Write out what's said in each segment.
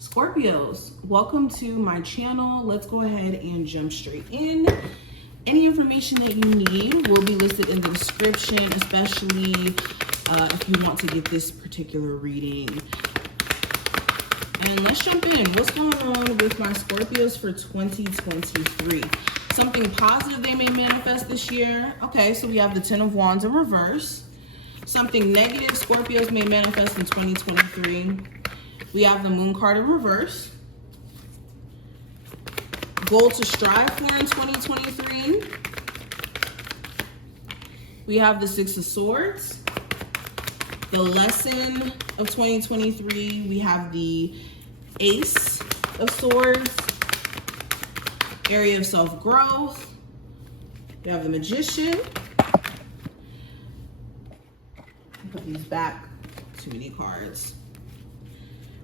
Scorpios, welcome to my channel. Let's go ahead and jump straight in. Any information that you need will be listed in the description, especially if you want to get this particular reading. And let's jump in. What's going on with my Scorpios for 2023? Something positive they may manifest this year. Okay, so we have the Ten of Wands in reverse. Something negative Scorpios may manifest in 2023. We have the Moon card in reverse. Goal to strive for in 2023. We have the Six of Swords. The lesson of 2023. We have the Ace of Swords. Area of self-growth. We have the Magician. Put these back. Too many cards.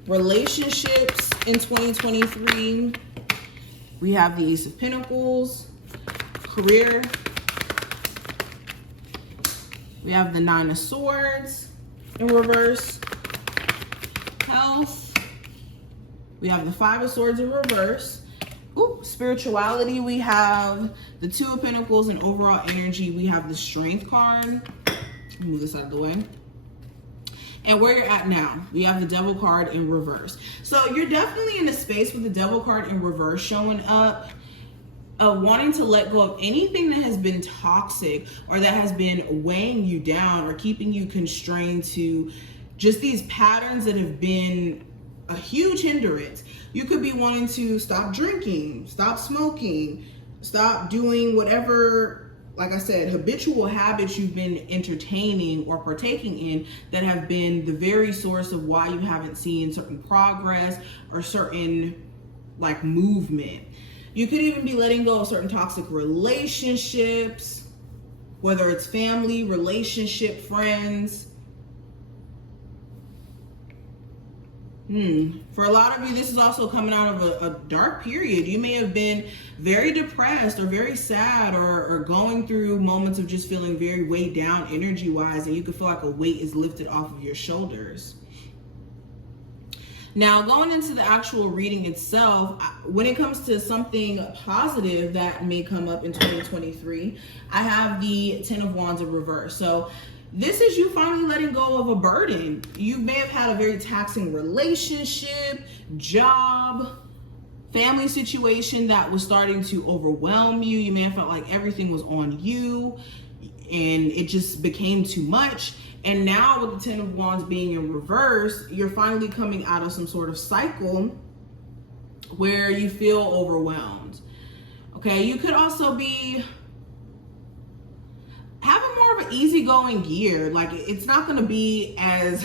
Relationships in 2023. We have the Ace of Pentacles. Career. We have the Nine of Swords in reverse. Health. We have the Five of Swords in reverse. Ooh, spirituality. We have the Two of Pentacles, and overall energy, we have the Strength card. Move this out of the way. And where you're at now, we have the Devil card in reverse. So you're definitely in a space with the Devil card in reverse showing up, wanting to let go of anything that has been toxic or that has been weighing you down or keeping you constrained to just these patterns that have been a huge hindrance. You could be wanting to stop drinking, stop smoking, stop doing whatever, like I said, habitual habits you've been entertaining or partaking in that have been the very source of why you haven't seen certain progress or certain like movement. You could even be letting go of certain toxic relationships, whether it's family, relationship, friends. For a lot of you, this is also coming out of a dark period. You may have been very depressed or very sad or going through moments of just feeling very weighed down energy-wise, and you could feel like a weight is lifted off of your shoulders. Now, going into the actual reading itself, when it comes to something positive that may come up in 2023, I have the Ten of Wands in reverse. So this is you finally letting go of a burden. You may have had a very taxing relationship, job, family situation that was starting to overwhelm you. You may have felt like everything was on you and it just became too much. And now with the Ten of Wands being in reverse, you're finally coming out of some sort of cycle where you feel overwhelmed. Okay, you could also be having more of an easygoing year. Like, it's not going to be as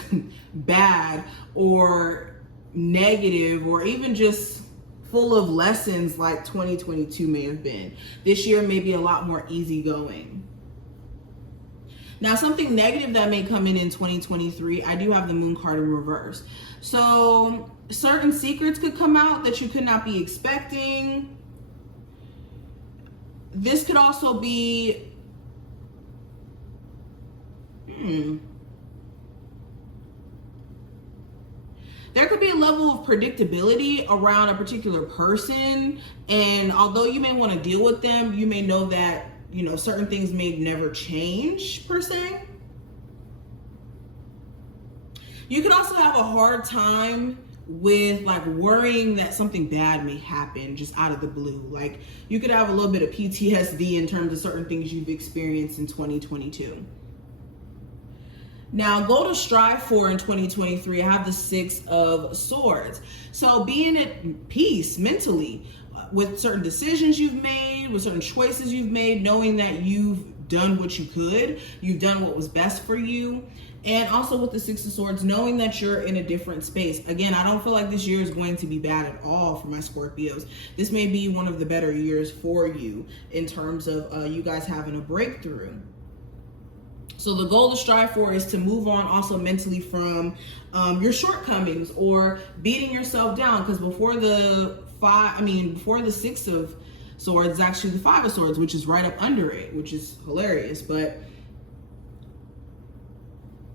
bad or negative or even just full of lessons like 2022 may have been. This year may be a lot more easygoing. Now, something negative that may come in 2023, I do have the Moon card in reverse. So certain secrets could come out that you could not be expecting. This could also be there could be a level of predictability around a particular person, and although you may want to deal with them, you may know that, you know, certain things may never change per se. You could also have a hard time with like worrying that something bad may happen just out of the blue. Like, you could have a little bit of PTSD in terms of certain things you've experienced in 2022. Now, goal to strive for in 2023, I have the Six of Swords. So being at peace mentally with certain decisions you've made, with certain choices you've made, knowing that you've done what you could, you've done what was best for you. And also with the Six of Swords, knowing that you're in a different space. Again, I don't feel like this year is going to be bad at all for my Scorpios. This may be one of the better years for you in terms of you guys having a breakthrough. So the goal to strive for is to move on also mentally from your shortcomings or beating yourself down. Because before the Six of Swords, it's actually the Five of Swords, which is right up under it, which is hilarious. But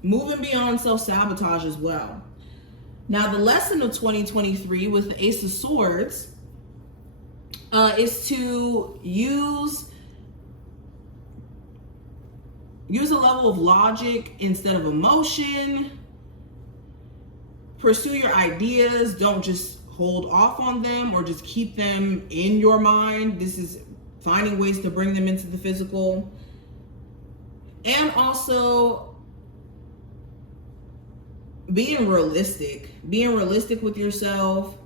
moving beyond self-sabotage as well. Now, the lesson of 2023 with the Ace of Swords is to use a level of logic instead of emotion. Pursue your ideas. Don't just hold off on them or just keep them in your mind. This is finding ways to bring them into the physical. And also being realistic with yourself.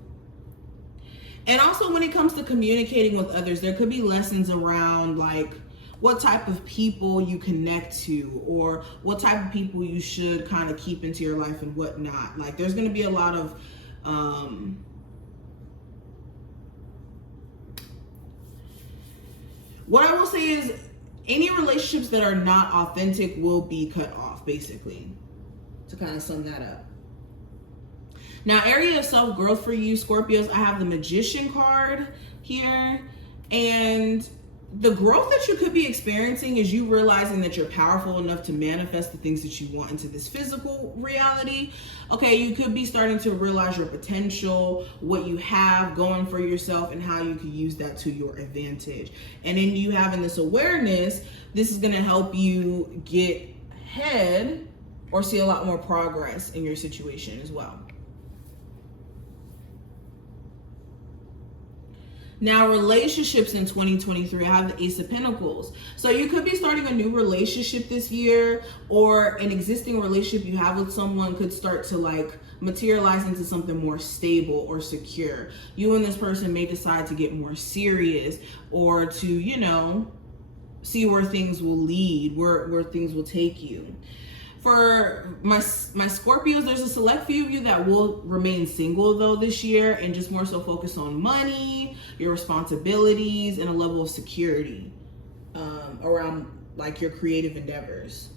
And also when it comes to communicating with others, there could be lessons around like what type of people you connect to or what type of people you should kind of keep into your life and what not. Like there's going to be a lot of what I will say is any relationships that are not authentic will be cut off, basically, to kind of sum that up. Now, area of self-growth for you, Scorpios, I have the Magician card here. And the growth that you could be experiencing is you realizing that you're powerful enough to manifest the things that you want into this physical reality. Okay, you could be starting to realize your potential, what you have going for yourself, and how you can use that to your advantage. And in you having this awareness, this is going to help you get ahead or see a lot more progress in your situation as well. Now, relationships in 2023, I have the Ace of Pentacles. So you could be starting a new relationship this year, or an existing relationship you have with someone could start to like materialize into something more stable or secure. You and this person may decide to get more serious or to, you know, see where things will lead, where things will take you. For my Scorpios, there's a select few of you that will remain single though this year and just more so focus on money, your responsibilities, and a level of security around like your creative endeavors.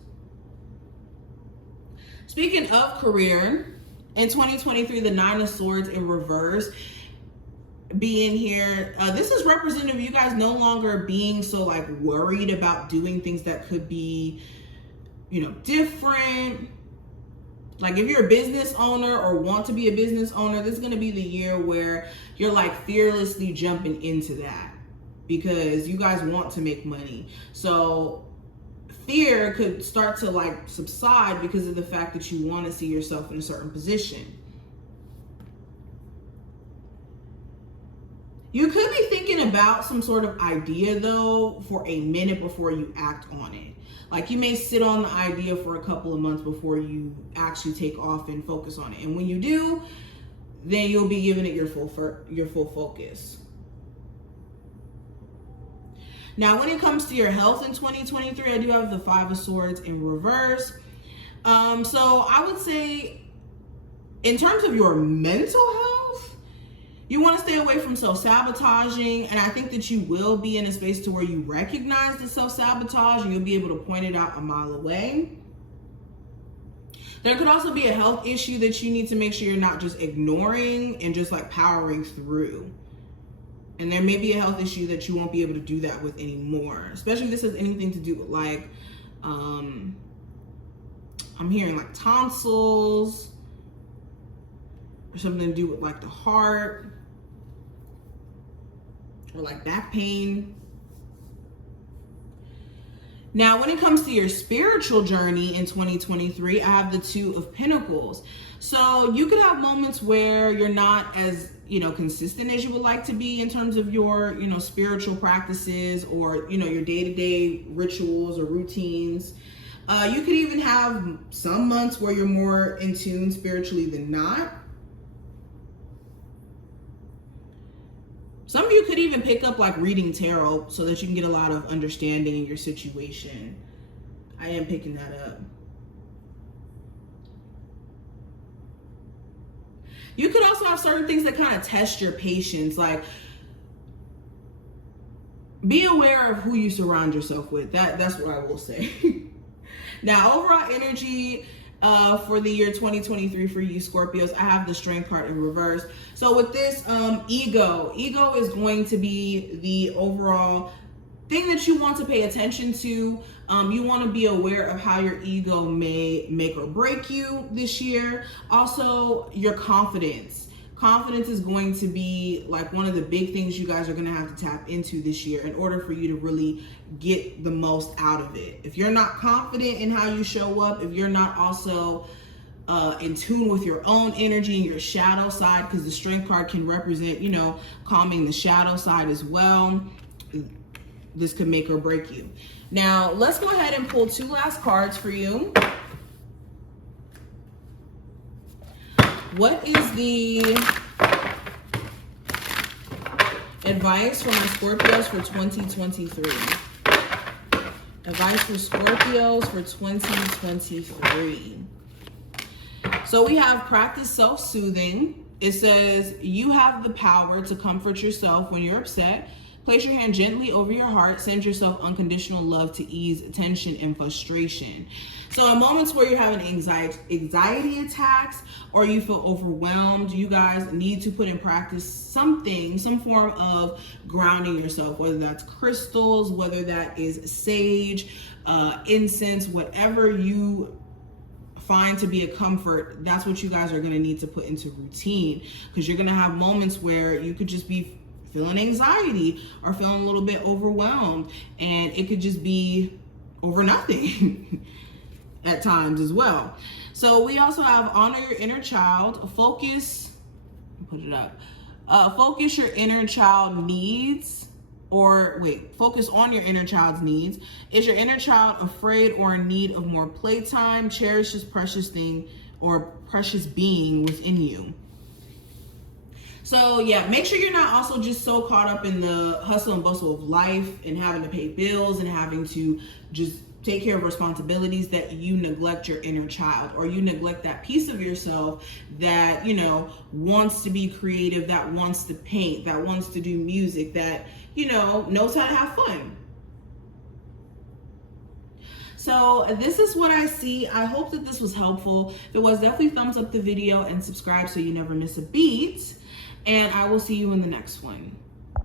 Speaking of career, in 2023, the 9 of Swords in reverse being here, this is representative of you guys no longer being so like worried about doing things that could be, you know, different. Like if you're a business owner or want to be a business owner, this is going to be the year where you're like fearlessly jumping into that because you guys want to make money. So fear could start to like subside because of the fact that you want to see yourself in a certain position. You could be thinking about some sort of idea though for a minute before you act on it. Like you may sit on the idea for a couple of months before you actually take off and focus on it. And when you do, then you'll be giving it your full focus. Now, when it comes to your health in 2023, I do have the 5 of Swords in reverse. So I would say in terms of your mental health, you want to stay away from self-sabotaging, and I think that you will be in a space to where you recognize the self-sabotage and you'll be able to point it out a mile away. There could also be a health issue that you need to make sure you're not just ignoring and just like powering through. And there may be a health issue that you won't be able to do that with anymore, especially if this has anything to do with like, I'm hearing like tonsils or something to do with like the heart or like back pain. Now, when it comes to your spiritual journey in 2023, I have the 2 of Pentacles. So you could have moments where you're not as, you know, consistent as you would like to be in terms of your, you know, spiritual practices or, you know, your day-to-day rituals or routines. You could even have some months where you're more in tune spiritually than not. Some of you could even pick up like reading tarot so that you can get a lot of understanding in your situation. I am picking that up. You could also have certain things that kind of test your patience. Like be aware of who you surround yourself with. That's what I will say. Now, overall energy for the year 2023 for you Scorpios, I have the Strength card in reverse. So with this, ego is going to be the overall thing that you want to pay attention to. You want to be aware of how your ego may make or break you this year. Also, your confidence. Confidence is going to be like one of the big things you guys are going to have to tap into this year in order for you to really get the most out of it. If you're not confident in how you show up, if you're not also in tune with your own energy and your shadow side, because the Strength card can represent, you know, calming the shadow side as well, this could make or break you. Now, let's go ahead and pull 2 last cards for you. What is the advice for my Scorpios for 2023? Advice for Scorpios for 2023. So we have practice self-soothing. It says you have the power to comfort yourself when you're upset. Place your hand gently over your heart. Send yourself unconditional love to ease tension and frustration. So in moments where you're having anxiety attacks or you feel overwhelmed, you guys need to put in practice some form of grounding yourself, whether that's crystals, whether that is sage, incense, whatever you find to be a comfort. That's what you guys are going to need to put into routine, because you're going to have moments where you could just be feeling anxiety or feeling a little bit overwhelmed, and it could just be over nothing at times as well. So we also have honor your inner child. Focus your inner child needs, focus on your inner child's needs. Is your inner child afraid or in need of more playtime? Cherish this precious thing or precious being within you. So yeah, make sure you're not also just so caught up in the hustle and bustle of life and having to pay bills and having to just take care of responsibilities that you neglect your inner child, or you neglect that piece of yourself that, you know, wants to be creative, that wants to paint, that wants to do music, that, you know, knows how to have fun. So this is what I see. I hope that this was helpful. If it was, definitely thumbs up the video and subscribe so you never miss a beat. And I will see you in the next one.